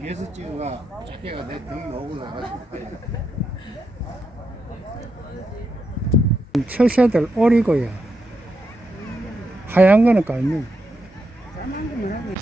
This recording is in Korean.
뒤에서 찍어가 작게가 내 등이 오고 나가지고 철새들 오리고요. 하얀 거는 까면. 까만 거만 하고